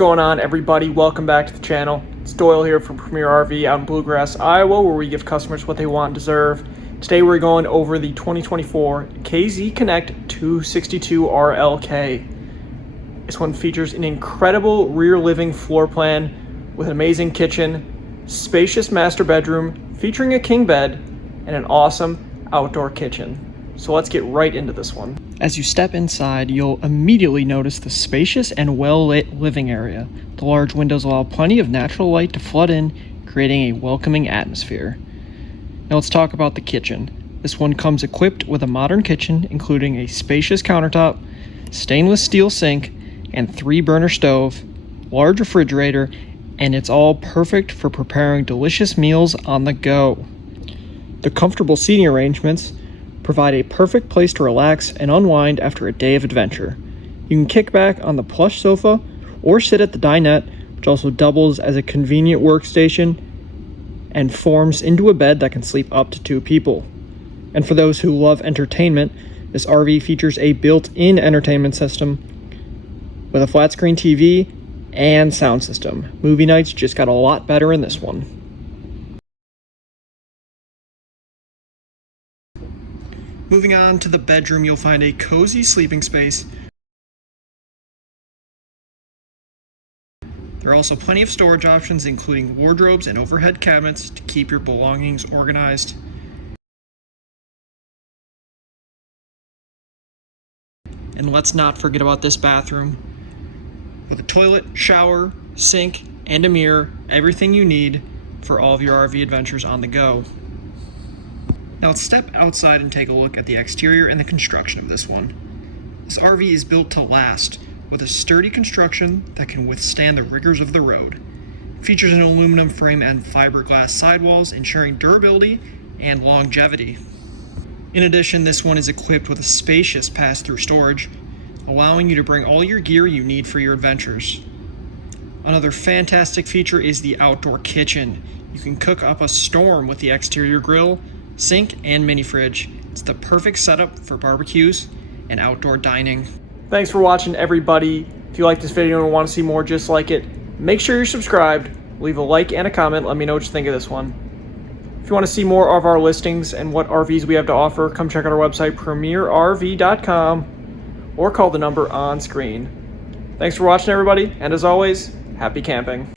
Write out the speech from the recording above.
going on, everybody? Welcome back to the channel. It's Doyle here from Premier RV out in Bluegrass, Iowa, where we give customers what they want and deserve. Today we're going over the 2024 KZ Connect 262 RLK. This one features an incredible rear living floor plan with an amazing kitchen, spacious master bedroom featuring a king bed, and an awesome outdoor kitchen. So let's get right into this one. As you step inside, you'll immediately notice the spacious and well-lit living area. The large windows allow plenty of natural light to flood in, creating a welcoming atmosphere. Now let's talk about the kitchen. This one comes equipped with a modern kitchen, including a spacious countertop, stainless steel sink, and 3-burner stove, large refrigerator, and it's all perfect for preparing delicious meals on the go. The comfortable seating arrangements provide a perfect place to relax and unwind after a day of adventure. You can kick back on the plush sofa or sit at the dinette, which also doubles as a convenient workstation and forms into a bed that can sleep up to 2 people. And for those who love entertainment, this RV features a built-in entertainment system with a flat screen TV and sound system. Movie nights just got a lot better in this one. Moving on to the bedroom, you'll find a cozy sleeping space. There are also plenty of storage options, including wardrobes and overhead cabinets to keep your belongings organized. And let's not forget about this bathroom. With a toilet, shower, sink, and a mirror, everything you need for all of your RV adventures on the go. Now let's step outside and take a look at the exterior and the construction of this one. This RV is built to last, with a sturdy construction that can withstand the rigors of the road. It features an aluminum frame and fiberglass sidewalls, ensuring durability and longevity. In addition, this one is equipped with a spacious pass-through storage, allowing you to bring all your gear you need for your adventures. Another fantastic feature is the outdoor kitchen. You can cook up a storm with the exterior grill, sink, and mini fridge. It's the perfect setup for barbecues and outdoor dining. Thanks for watching, everybody. If you like this video and want to see more just like it, make sure you're subscribed, leave a like and a comment, let me know what you think of this one. If you want to see more of our listings and what RVs we have to offer, come check out our website, premierrv.com, or call the number on screen. Thanks for watching, everybody, and as always, happy camping.